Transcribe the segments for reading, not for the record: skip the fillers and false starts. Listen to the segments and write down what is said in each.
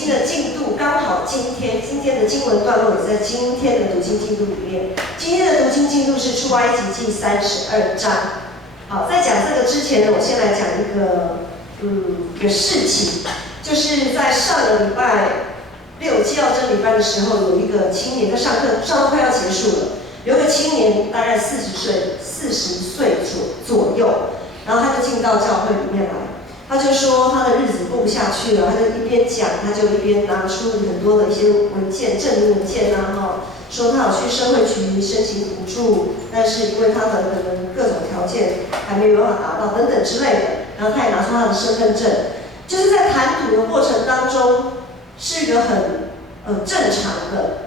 经的进度刚好今天的经文段落也在今天的读经进度里面。今天的读经进度是出埃及记32章。好，在讲这个之前呢，我先来讲一个事情，就是在上个礼拜6季要真理班的时候，有一个青年在上课，上到快要结束了，有一个青年大概40岁左右，然后他就进到教会里面来。他就说他的日子过不下去了，他就一边讲，他就一边拿出很多的一些文件、证明文件啊，说他有去社会局申请补助，但是因为他的可能各种条件还没有办法达到等等之类的，然后他也拿出他的身份证，就是在谈吐的过程当中是一个很正常的，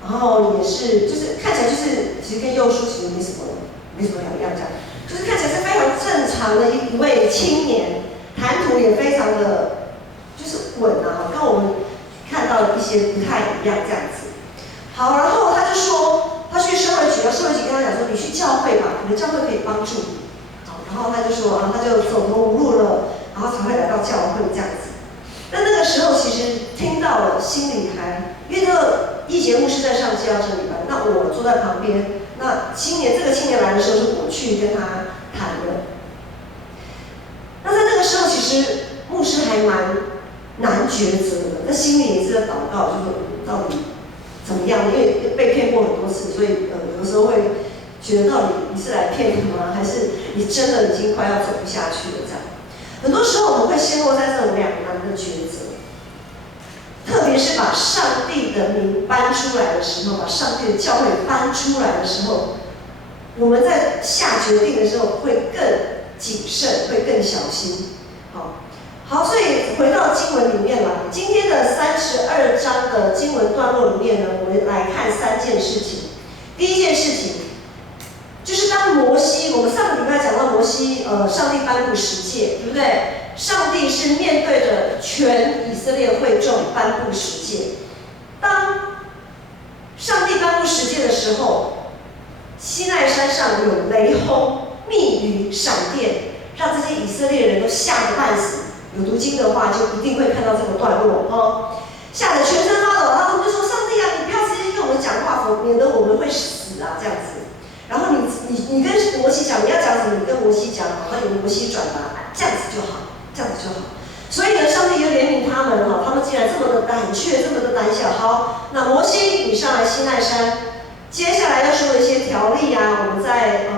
然后也是就是看起来就是其实跟幼书其实没什么两样，这样就是看起来是非常正常的一位青年。谈吐也非常的就是稳啊，跟我们看到的一些不太一样这样子。好，然后他就说他去社会局，社会局跟他讲说你去教会吧，可能教会可以帮助你。好，然后他就说他就走投无路了，然后才会来到教会这样子。那个时候其实听到了，心里还因为这个义节牧师在上季要真理班，那我坐在旁边，那这个青年来的时候是我去跟他谈的。那在那个时候，其实牧师还蛮难抉择的，那心里也是在祷告，就是到底怎么样？因为被骗过很多次，所以有的时候会觉得到底你是来骗的吗？还是你真的已经快要走不下去了？这样，很多时候我们会陷落在这种两难的抉择，特别是把上帝的名搬出来的时候，把上帝的教会搬出来的时候，我们在下决定的时候会更谨慎，会更小心。好，所以回到经文里面来，今天的32章的经文段落里面呢，我们来看3件事情。第一件事情就是当摩西，我们上个礼拜讲到摩西，上帝颁布10诫，对不对？上帝是面对着全以色列会众颁布10诫。当上帝颁布10诫的时候，西奈山上有雷轰、密云、闪电，让这些以色列人都吓得半死。有读经的话，就一定会看到这个段落哦，吓得全身发抖。然后他们就说：“上帝啊，你不要直接跟我们讲话，免得我们会死啊！”这样子。然后你跟摩西讲，你要讲什么？你跟摩西讲，然后由摩西转达，这样子就好，这样子就好。所以呢，上帝就怜悯他们哈，他们既然这么的胆怯，这么的胆小，好，那摩西你上来西奈山。接下来要说的一些条例啊，我们在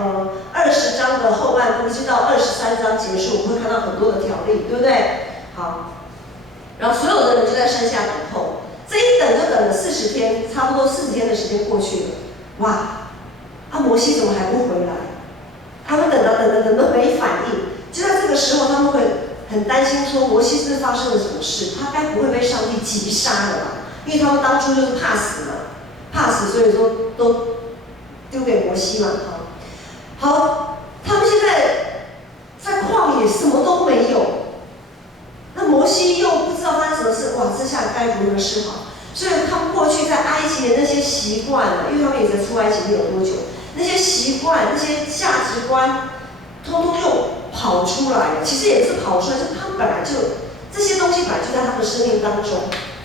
20章的后半部，一直到23章结束，我们会看到很多的条例，对不对？好，然后所有的人就在山下等候，这一等就等了40天，差不多40天的时间过去了，哇，摩西怎么还不回来？他们等都没反应，就在这个时候，他们会很担心说，摩西是不是发生了什么事？他该不会被上帝击杀了吧？因为他们当初就是怕死嘛。怕死，所以说都丢给摩西嘛。好，他们现在旷野什么都没有，那摩西又不知道发生什么事，哇，这下该如何是好？所以他们过去在埃及的那些习惯，因为他们也才出埃及没有多久，那些习惯、那些价值观，通通又跑出来了。其实也不是跑出来，就是他们本来就这些东西本来就在他们的生命当中。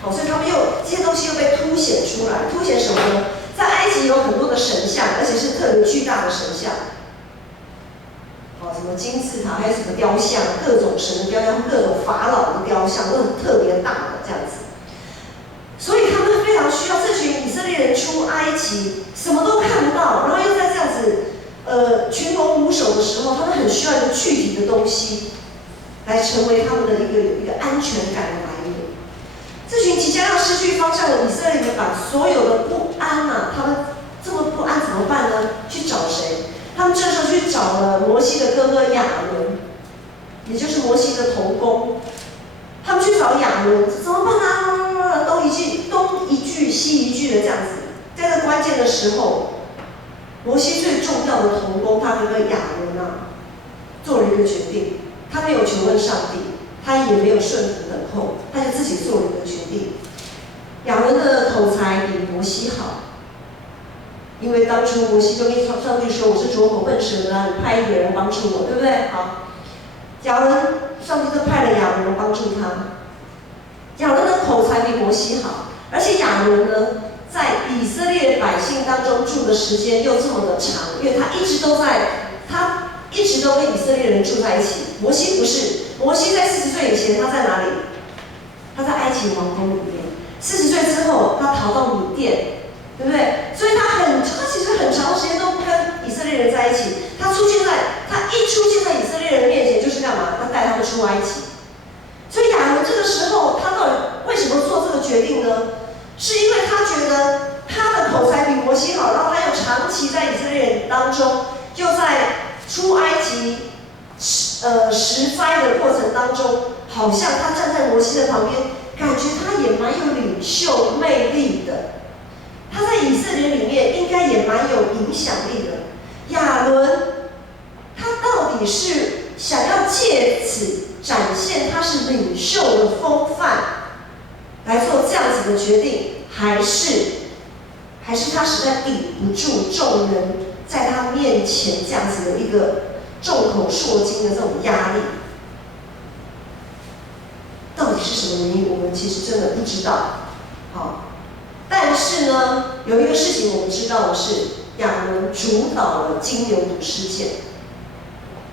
所以他们这些东西又被凸显出来，凸显什么呢？在埃及有很多的神像，而且是特别巨大的神像，什么金字塔，还有什么雕像，各种神的雕像，各种法老的雕像，都很特别大的这样子。所以他们非常需要这群以色列人出埃及，什么都看不到，然后又在这样子群龙无首的时候，他们很需要一个具体的东西，来成为他们的一个安全感的来源。这群即将要失去方向的以色列人，把所有的不安啊，他们这么不安怎么办呢？去找谁？他们这时候去找了摩西的哥哥亚伦，也就是摩西的同工。他们去找亚伦，怎么办啊？东一句西一句的这样子。在这关键的时候，摩西最重要的同工，他哥哥亚伦啊，做了一个决定，他没有求问上帝。他也没有顺服等候，他就自己做了一个决定。亚伦的口才比摩西好，因为当初摩西就跟上帝说：“我是拙口笨舌的，你派一个人帮助我，对不对？”好，亚伦，上帝就派了亚伦帮助他。亚伦的口才才比摩西好，而且亚伦呢，在以色列百姓当中住的时间又这么的长，因为他一直都跟以色列人住在一起。摩西不是，摩西在40岁以前他在哪里？他在埃及王宫里面。40岁之后，他逃到缅甸，对不对？所以他其实很长时间都不跟以色列人在一起。他一出现在以色列人面前，就是干嘛？他带他们出埃及。所以亚伦这个时候，他到底为什么做这个决定呢？是因为他觉得他的口才比摩西好，然后他又长期在以色列人当中，又在出埃及10灾的过程当中，好像他站在摩西的旁边，感觉他也蛮有领袖魅力的。他在以色列里面应该也蛮有影响力的。亚伦，他到底是想要借此展现他是领袖的风范，来做这样子的决定，还是他实在抵不住众人在他面前这样子的一个众口铄金的这种压力？到底是什么原因？我们其实真的不知道。好，但是呢，有一个事情我们知道的是，亚伦主导了金牛犊事件。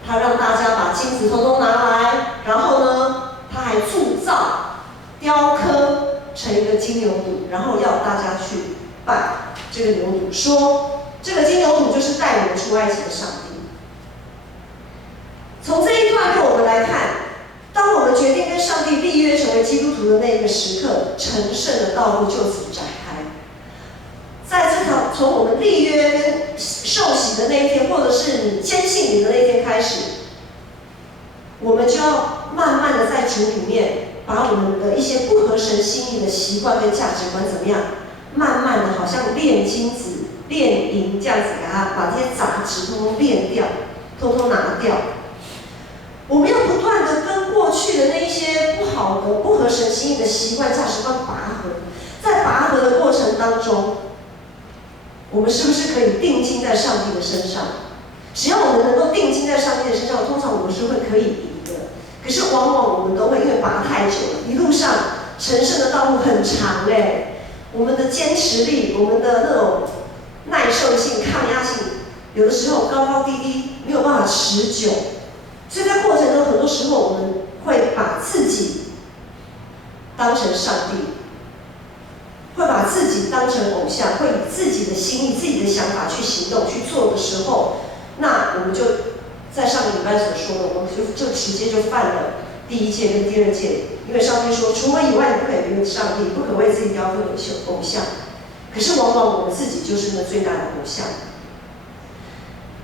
他让大家把金子通通拿来，然后呢，他还铸造、雕刻成一个金牛犊，然后要大家去拜这个牛犊，说这个金牛犊就是带我们出埃及的上帝。从这一段落我们来看，当我们决定跟上帝立约成为基督徒的那一个时刻，成圣的道路就此展开。在这条从我们立约跟受洗的那一天，或者是你坚信你的那一天开始，我们就要慢慢的在主里面，把我们的一些不合神心意的习惯跟价值观怎么样，慢慢的好像炼金子、炼银这样子，把这些杂质通通炼掉，通通拿掉。我们要不断的跟过去的那一些不好的、不合神心意的习惯、价值观拔河，在拔河的过程当中，我们是不是可以定睛在上帝的身上？只要我们能够定睛在上帝的身上，通常我们是会可以赢的。可是往往我们都会因为拔太久了，一路上成圣的道路很长我们的坚持力，我们的那种耐受性、抗压性，有的时候高高低低，没有办法持久。所以在过程中，很多时候我们会把自己当成上帝，会把自己当成偶像，会以自己的心意、自己的想法去行动、去做的时候，那我们就在上个礼拜所说的，我们就直接就犯了第一戒跟第二戒，因为上帝说，除我以外，你不可以别上帝，不可为自己雕刻偶像。可是往往我们自己就是那最大的偶像，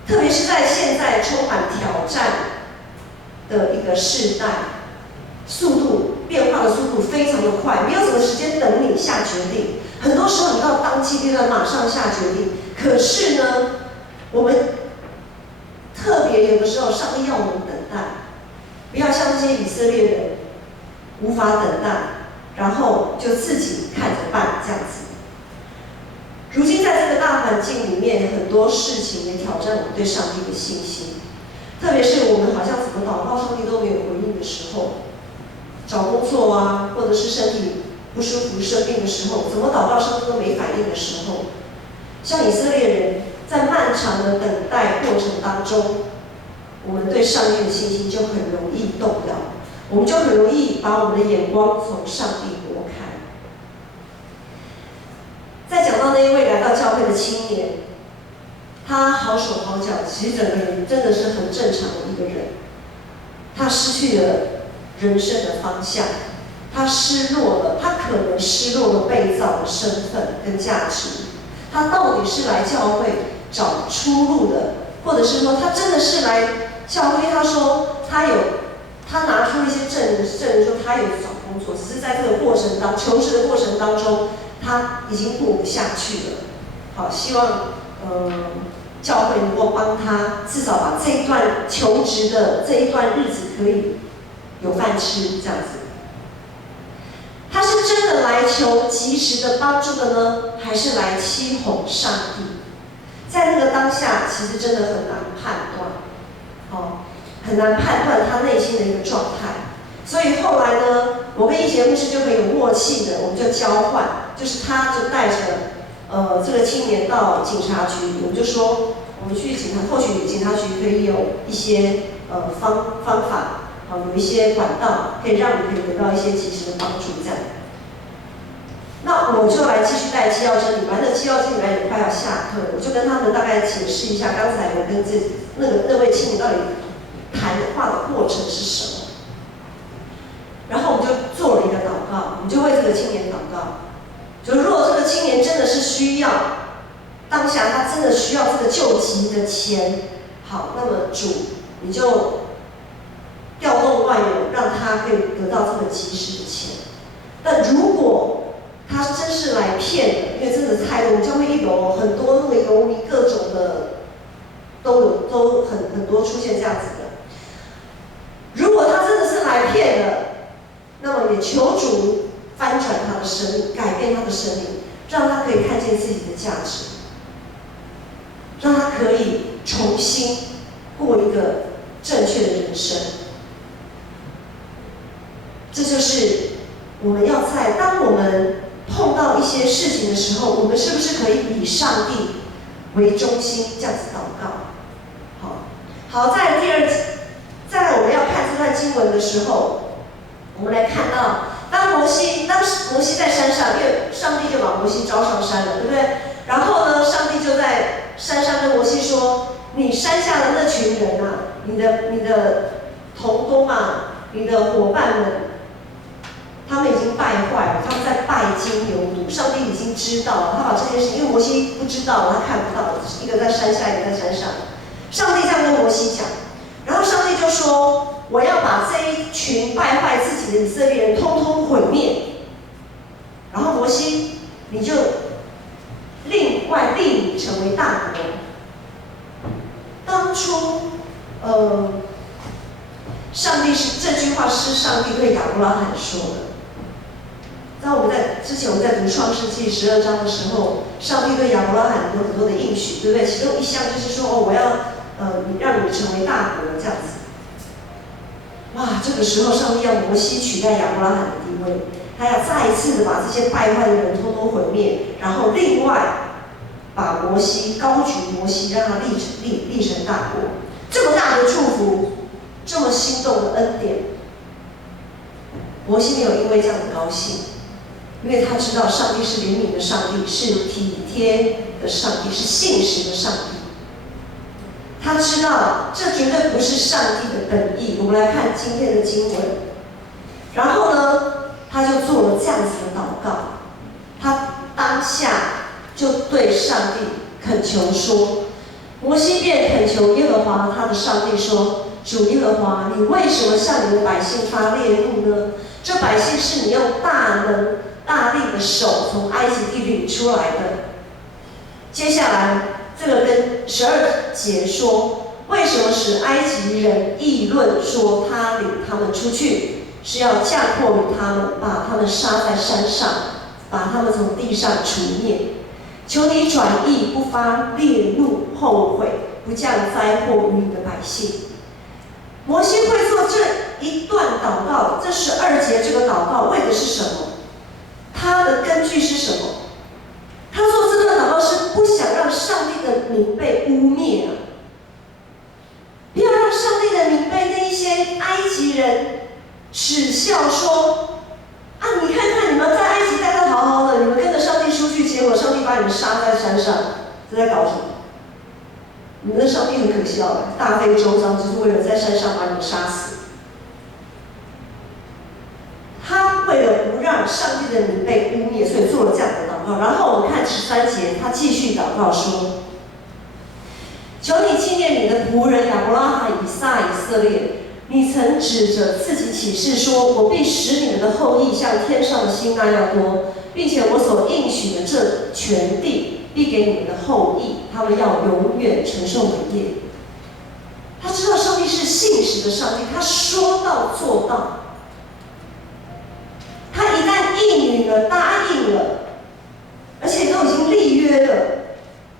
特别是在现在充满挑战的一个世代，变化的速度非常的快，没有什么时间等你下决定。很多时候你要当机立断，马上下决定。可是呢，我们特别有的时候，上帝要我们等待，不要像这些以色列人无法等待，然后就自己看着办这样子。如今在这个大环境里面，很多事情也挑战我们对上帝的信心。特别是我们好像怎么祷告上帝都没有回应的时候，找工作啊，或者是身体不舒服生病的时候，怎么祷告上帝都没反应的时候，像以色列人在漫长的等待过程当中，我们对上帝的信心就很容易动摇，我们就很容易把我们的眼光从上帝挪开。再讲到那一位来到教会的青年，他好手好脚，其实整个人真的是很正常的一个人。他失去了人生的方向，他可能失落了被造的身份跟价值。他到底是来教会找出路的，或者是说他真的是来教会？他说他拿出一些证人说他有找工作，只是在这个求职的过程当中，他已经过不下去了。好，希望教会能够帮他，至少把这一段求职的这一段日子可以有饭吃，这样子。他是真的来求及时的帮助的呢，还是来欺哄上帝？在那个当下，其实真的很难判断，很难判断他内心的一个状态。所以后来呢，我跟一杰牧师就很有默契的，我们就交换，就是他就带着这个青年到警察局，我们就说我们去或许警察局可以有一些方法，好，有一些管道可以让你可以得到一些及时的帮助这样。那我就来继续带基要真理，反正基要真理也快要下课了，我就跟他们大概解释一下刚才我跟那位青年到底谈话的过程是什么。然后我们就做了一个祷告，我们就为这个青年祷告。就如果这个青年真的是需要，当下他真的需要这个救急的钱，好，那么主你就调动万有，让他可以得到这个及时的钱。但如果他真是来骗的，因为真的太多，教会一楼很多那个游民各种的都很多出现这样子的。如果他真的是来骗的，那么也求主翻转他的生命，改变他的生命，让他可以看见自己的价值，让他可以重新过一个正确的人生。这就是我们要当我们碰到一些事情的时候，我们是不是可以以上帝为中心这样子祷告？好，再来我们要看这段经文的时候，我们来看到，当摩西在山上，因为上帝就把摩西召上山了，对不对？然后呢，上帝就在山上跟摩西说：“你山下的那群人啊，你的同工啊，你的伙伴们，他们已经败坏了，他们在拜金牛犊。上帝已经知道了，他把这件事，因为摩西不知道，他看不到，一个在山下，一个在山上。上帝这样跟摩西讲，然后上帝就说。”我要把这一群败坏自己的以色列人通通毁灭。然后摩西，你就另外立你成为大国。当初，上帝这句话是上帝对亚伯拉罕说的。在之前我们在读创世纪12章的时候，上帝对亚伯拉罕有很多的应许，对不对？其中一项就是说，我要让你成为大国这样子。哇！这个时候，上帝要摩西取代亚伯拉罕的地位，他要再一次的把这些败坏的人通通毁灭，然后另外把高举摩西，让他立成大国。这么大的祝福，这么心动的恩典，摩西没有因为这样的高兴，因为他知道上帝是怜悯的上帝，是体贴的上帝，是信实的上帝。他知道这绝对不是上帝的本意。我们来看今天的经文，然后呢，他就做了这样子的祷告。他当下就对上帝恳求说：“摩西便恳求耶和华他的上帝说：主耶和华，你为什么向你的百姓发烈怒呢？这百姓是你用大能大力的手从埃及地领出来的。”接下来。这个跟12节说，为什么使埃及人议论说他领他们出去，是要降祸于他们，把他们杀在山上，把他们从地上除灭。求你转意，不发烈怒后悔，不降灾祸于你的百姓。摩西会做这一段祷告，这12节这个祷告为的是什么？他的根据是什么？他做这段祷告是不想让上帝的名被污蔑啊！不要让上帝的名被那一些埃及人耻笑说：“啊，你看看你们在埃及待得好好的，你们跟着上帝出去，结果上帝把你们杀在山上，这在搞什么？你们的上帝很可笑，大费周章，就是为了在山上把你们杀死。”他为了不让上帝的名被污蔑，所以做了这样的祷告。然后我们看13节，他继续祷告说：“求你纪念你的仆人亚伯拉罕、以撒、以色列。你曾指着自己起誓说：我必使你们的后裔像天上的星那样多，并且我所应许的这全地必给你们的后裔，他们要永远承受为业。”他知道上帝是信实的上帝，他说到做到。他一旦应允了、答应了，而且都已经立约了，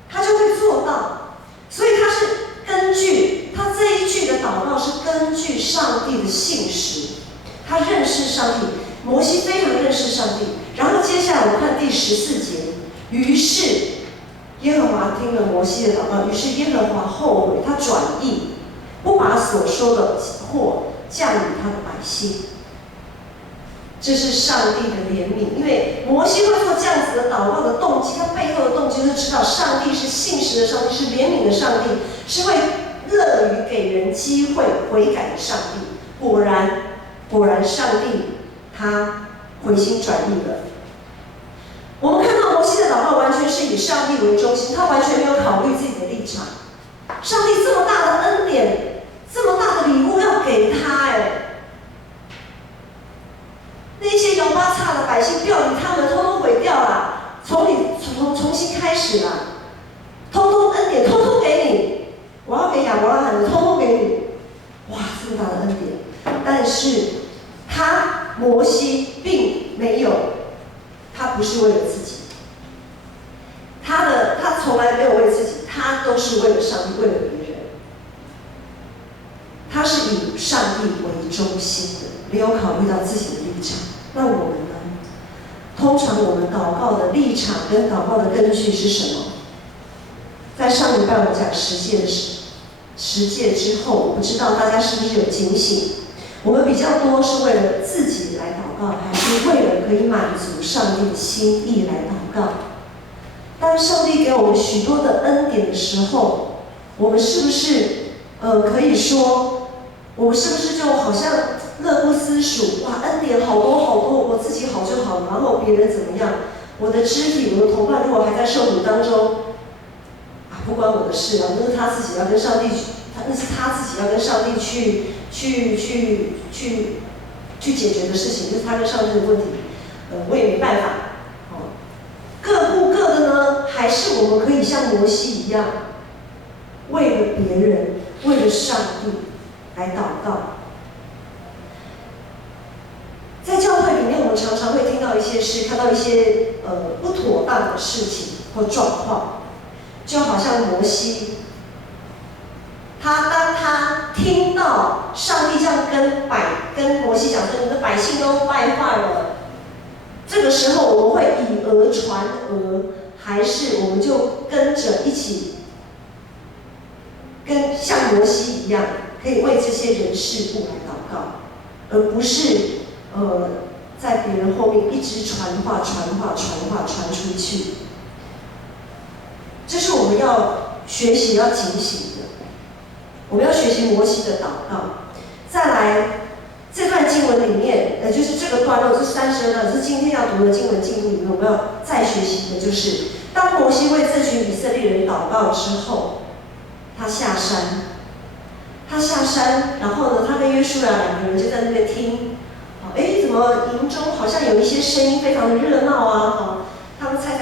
他就会做到。所以他是根据他这一句的祷告，是根据上帝的信实。他认识上帝，摩西非常认识上帝。然后接下来我们看第14节，于是耶和华听了摩西的祷告，于是耶和华后悔，他转意，不把所说的祸降与他的百姓。这是上帝的怜悯，因为摩西会做这样子的祷告的动机，他背后的动机就是知道上帝是信实的上帝，是怜悯的上帝，是会乐于给人机会悔改的上帝。果然，上帝他回心转意了。我们看到摩西的祷告完全是以上帝为中心，他完全没有考虑自己的立场。上帝这么大的恩典，这么大的礼物要给他，那些摇八叉的百姓，不要理他们，通通毁掉了，重新开始了，通通恩典，通通给你，我要给亚伯拉罕的，通通给你。哇，这么大的恩典！但是摩西并没有，他不是为了自己，他从来没有为自己，他都是为了上帝，为了别人。他是以上帝为中心的，没有考虑到自己的立场。那我们呢？通常我们祷告的立场跟祷告的根据是什么？在上礼拜我讲十诫之后，我不知道大家是不是有警醒？我们比较多是为了自己来祷告，还是为了可以满足上帝的心意来祷告？当上帝给我们许多的恩典的时候，我们是不是可以说，我们是不是就好像乐不思蜀？哇，恩典好多好多，我自己好就好了，然后别人怎么样？我的肢体，我的同伴如果还在受苦当中，不关我的事啊，那是他自己要跟上帝，那是他自己要跟上帝去解决的事情，就是他跟上帝的问题，我也没办法。各顾各的呢，还是我们可以像摩西一样，为了别人，为了上帝来祷告？在教会里面，我们常常会听到一些事，看到一些不妥当的事情或状况，就好像摩西，当他听到上帝这样跟摩西讲说，你的百姓都败坏了，这个时候我们会以讹传讹，还是我们就跟着一起，跟像摩西一样，可以为这些人事物来祷告，而不是在别人后面一直传话传出去。这是我们要学习、要警醒的。我们要学习摩西的祷告。再来，这段经文里面，就是这个段落，这32段是今天要读的经文进度里面，我们要再学习的就是，当摩西为这群以色列人祷告之后，他下山，然后呢，他跟约书亚2个人就在那边听，怎么营中好像有一些声音非常的热闹啊，他们猜，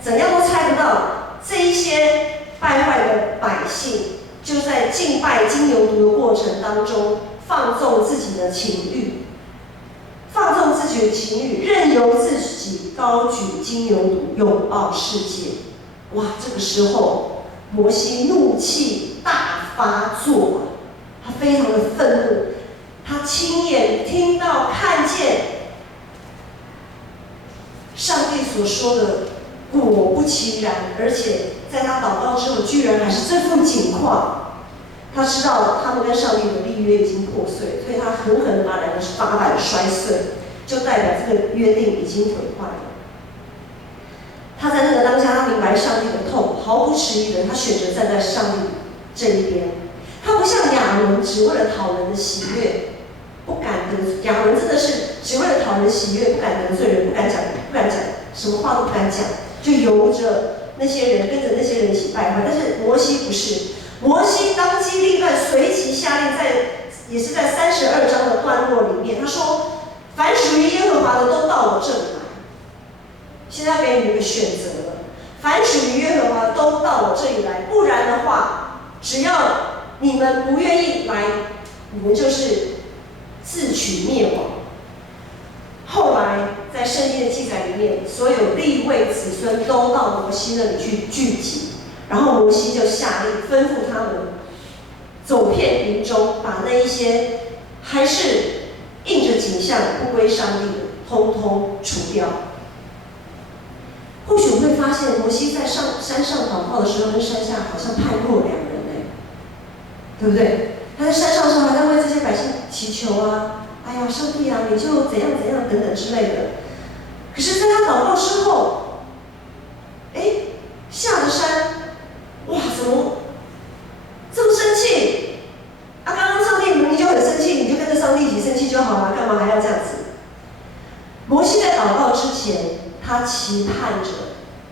怎样都猜不到，这一些败坏的百姓就在敬拜金牛犊的过程当中放纵自己的情欲，任由自己高举金牛犊，拥抱世界。哇，这个时候摩西怒气大发作，他非常的愤怒，他亲眼听到看见上帝所说的果不其然，而且在他祷告之后，居然还是这副景况。他知道他们跟上帝的立约已经破碎，所以他狠狠地把2个法板摔碎，就代表这个约定已经毁坏了。他在那个当下，他明白上帝的痛，毫不迟疑的，他选择站在上帝这一边。他不像亚伦，只为了讨人的喜悦，不敢得。亚伦真的是只为了讨人喜悦，不敢得罪人，不敢讲，什么话都不敢讲，就由着那些人，跟着那些人一起败坏。但是摩西不是，摩西当机立断，随即下令也是在32章的段落里面，他说：“凡属于耶和华的，都到我这里来。”现在给你们一个选择了，凡属于耶和华的，都到我这里来，不然的话，只要你们不愿意来，你们就是自取灭亡。后来在圣经的记载里面，所有利未子孙都到摩西那里去聚集，然后摩西就下令吩咐他们走遍营中，把那一些还是硬着景象不归上帝的，通通除掉。或许我们会发现，摩西在山上祷告的时候，跟山下好像判若两人哎，对不对？他在山上的时候还在为这些百姓祈求啊，哎呀，上帝啊，你就怎样怎样等等之类的。可是，在他祷告之后，哎，下了山，哇，怎么这么生气？啊，刚刚上帝明明就很生气，你就跟着上帝一起生气就好了，干嘛还要这样子？摩西在祷告之前，他期盼着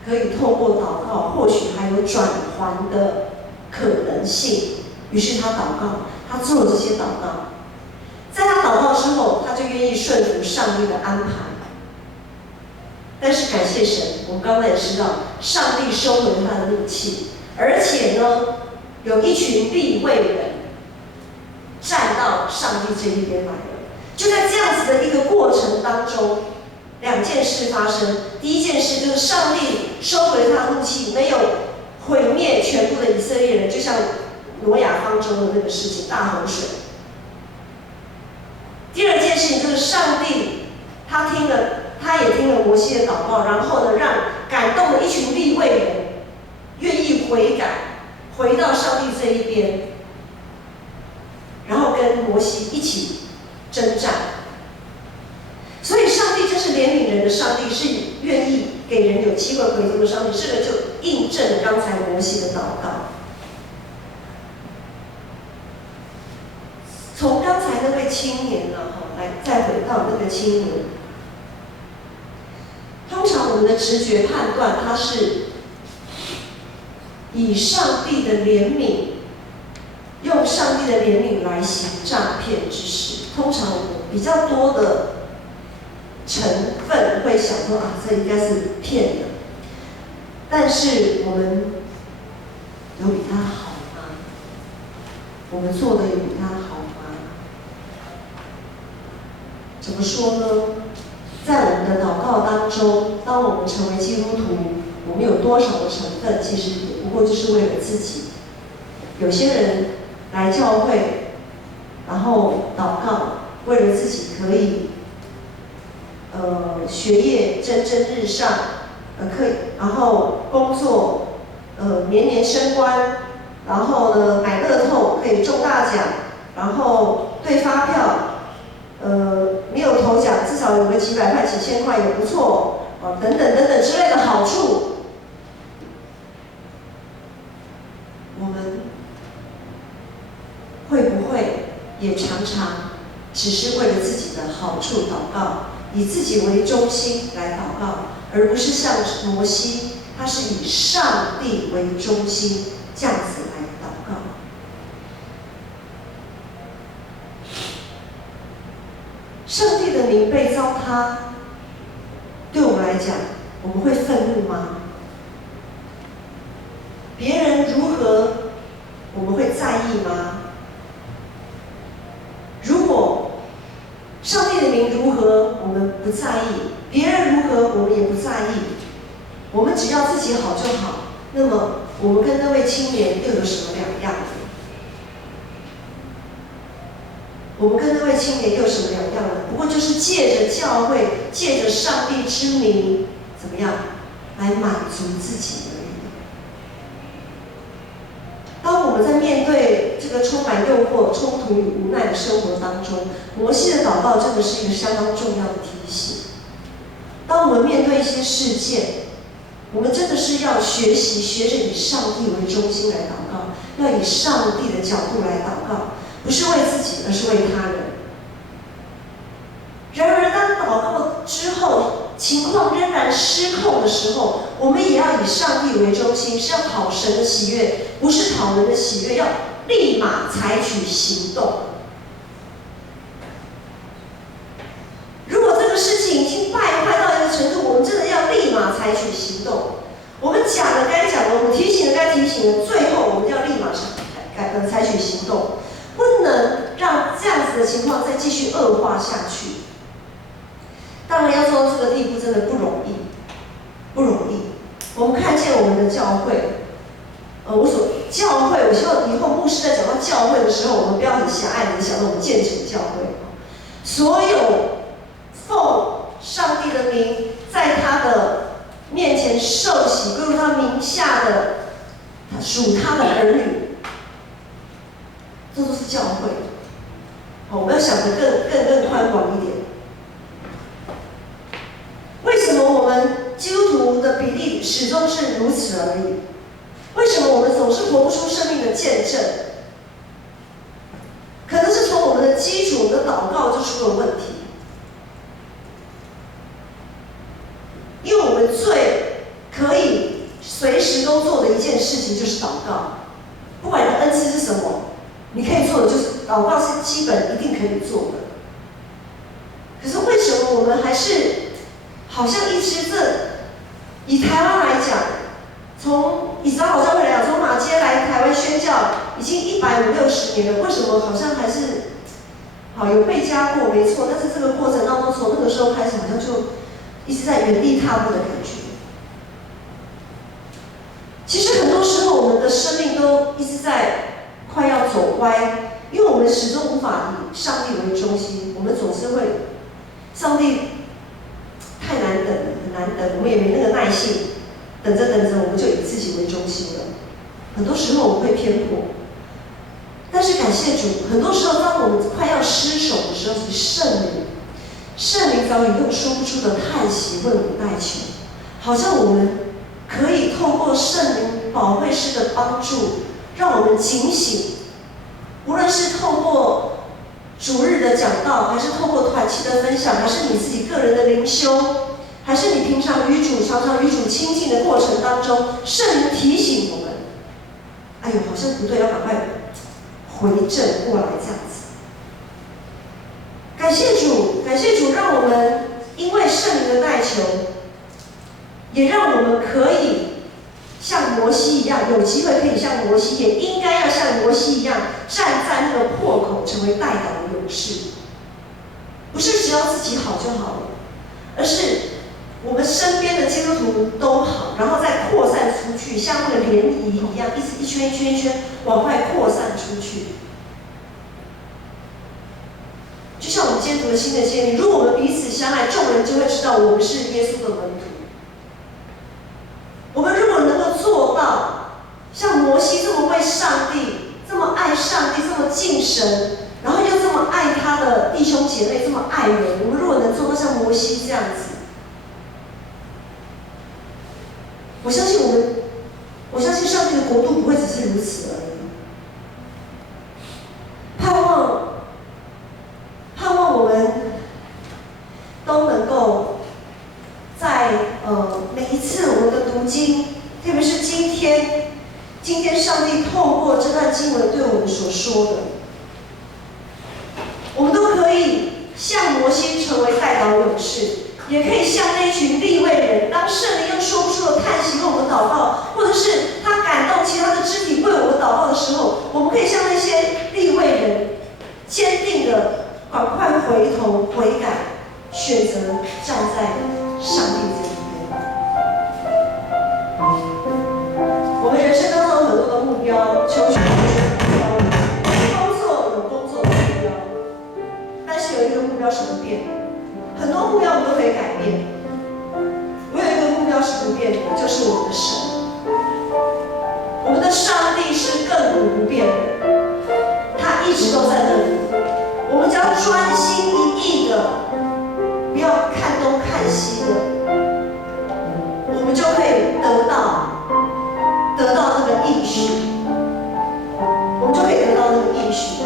可以透过祷告，或许还有转圜的可能性。于是他祷告，他做了这些祷告。在他祷告之后，他就愿意顺服上帝的安排。但是感谢神，我们刚才也知道，上帝收回他的怒气，而且呢，有一群利未人站到上帝这一边来了。就在这样子的一个过程当中，两件事发生。第一件事就是上帝收回了他的怒气，没有毁灭全部的以色列人，就像挪亚方舟的那个事情，大洪水。第二件事情就是上帝他也听了摩西的祷告，然后呢，让感动了一群利未人愿意悔改，回到上帝这一边，然后跟摩西一起征战。所以上帝就是怜悯人的上帝，是愿意给人有机会回头的上帝。这个就印证了刚才摩西的祷告。从刚才那位青年呢，来再回到那个青年。通常我们的直觉判断，他是以上帝的怜悯，用上帝的怜悯来行诈骗之事。通常我们比较多的成分会想说啊，这应该是骗的。但是我们有比他好吗？我们做的有比他好吗？怎么说呢？在我们的祷告当中，当我们成为基督徒，我们有多少的成分，其实也不过就是为了自己。有些人来教会，然后祷告，为了自己可以，学业蒸蒸日上，然后工作，年年升官，然后呢买乐透可以中大奖，然后对发票。没有头奖，至少有个几百块、几千块也不错，等等等等之类的好处。我们会不会也常常只是为了自己的好处祷告，以自己为中心来祷告，而不是像摩西，他是以上帝为中心这样子来祷告？上帝的名被糟蹋，对我们来讲，我们会愤怒吗？别人如何，我们会在意吗？如果上帝的名如何，我们不在意；别人如何，我们也不在意。我们只要自己好就好。那么，我们跟那位青年又有什么两样？我们跟那位青年又有什么两样呢？不过就是借着教会，借着上帝之名，怎么样来满足自己而已。当我们在面对这个充满诱惑、冲突与无奈的生活当中，摩西的祷告真的是一个相当重要的提醒。当我们面对一些事件，我们真的是要学着以上帝为中心来祷告，要以上帝的角度来祷告。不是为自己，而是为他人。然而，当祷告之后，情况仍然失控的时候，我们也要以上帝为中心，是要讨神的喜悦，不是讨人的喜悦，要立马采取行动。如果这个事情已经败坏到一个程度，我们真的要立马采取行动。我们讲的该讲的，我们提醒的该提醒的，最后我们要立马采取行动。不能让这样子的情况再继续恶化下去。当然，要做到这个地步真的不容易，不容易。我们看见我们的教会，我希望以后牧师在讲到教会的时候，我们不要很狭隘的想到我们建成教会。所有奉上帝的名在他的面前受洗归入他名下的属他的儿女，这都是教会。好，我们要想得更宽广一点。为什么我们基督徒的比例始终是如此而已？为什么我们总是活不出生命的见证？可能是从我们的基础，我们的祷告就出了问题。因为我们最可以随时都做的一件事情就是祷告，不管你的恩赐是什么，你可以做的就是祷告，是基本一定可以做的。可是为什么我们还是好像一直以台湾来讲，从以长老教会来讲，从马街来台湾宣教已经150-160年了，为什么好像还是好有被加过没错，但是这个过程当中，从那个时候开始好像就一直在原地踏步的感觉。其实很多时候我们的生命都一直在快要走歪，因为我们始终无法以上帝为中心，我们总是会上帝太难等了，很难等，我们也没那个耐性，等着我们就以自己为中心了。很多时候我们会偏颇，但是感谢主，很多时候当我们快要失手的时候，是圣灵早已用说不出的叹息为我们代求，好像我们可以透过圣灵保惠师的帮助，让我们警醒。无论是透过主日的讲道，还是透过团契的分享，还是你自己个人的灵修，还是你平常常常与主亲近的过程当中，圣灵提醒我们，哎呦，好像不对，要赶快回正过来这样子。感谢主，让我们因为圣灵的代求，也让我们可以像摩西一样，有机会可以像摩西，也应该要像摩西一样，站在那个破口，成为代祷的勇士。不是只要自己好就好了，而是我们身边的基督徒都好，然后再扩散出去，像那个涟漪一样，一直一圈一圈一圈往外扩散出去。就像我们今天读的新的诫命，如果我们彼此相爱，众人就会知道我们是耶稣的门徒。我们如果能够做到像摩西这么为上帝，这么爱上帝，这么敬神，然后又这么爱他的弟兄姐妹，这么爱人，我们如果能做到像摩西这样子，我相信上帝的国度不会只是如此而已。盼望我们都能够在每一次我们的读经，特别是今天上帝透过这段经文对我们所说的，我们都可以像摩西成为代祷勇士，也可以像那群利未人，当圣灵用说不出的叹息为我们祷告，或者是他感动其他的肢体为我们祷告的时候，我们可以像那些利未人，坚定的赶快回头悔改，选择站在上帝这一边。我们人生当中有很多的目标，求学有目标，工作有工作的目标，但是有一个目标是不变的。很多目标我们都可以改变，我有一个目标是不变的，就是我们的神。我们的上帝是亘古不变的，他一直都在那里。我们只要专心一意的，不要看东看西的，我们就可以得到那个应许，我们就可以得到那个应许。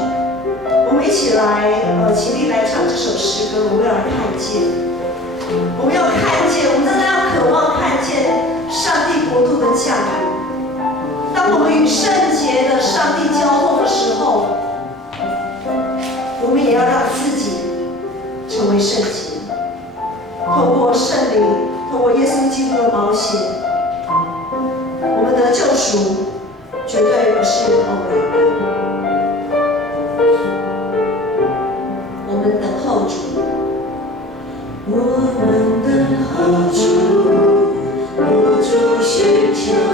我们一起来，起立来唱这首诗歌。我们要来看见，我们要看见，我们真的要渴望看见上帝国度的降临。当我们与圣洁的上帝交通的时候，我们也要让自己成为圣洁。透过圣灵，透过耶稣基督的宝血，我们的救赎绝对不是偶然的。我们等候主，我们等候主，不住寻求。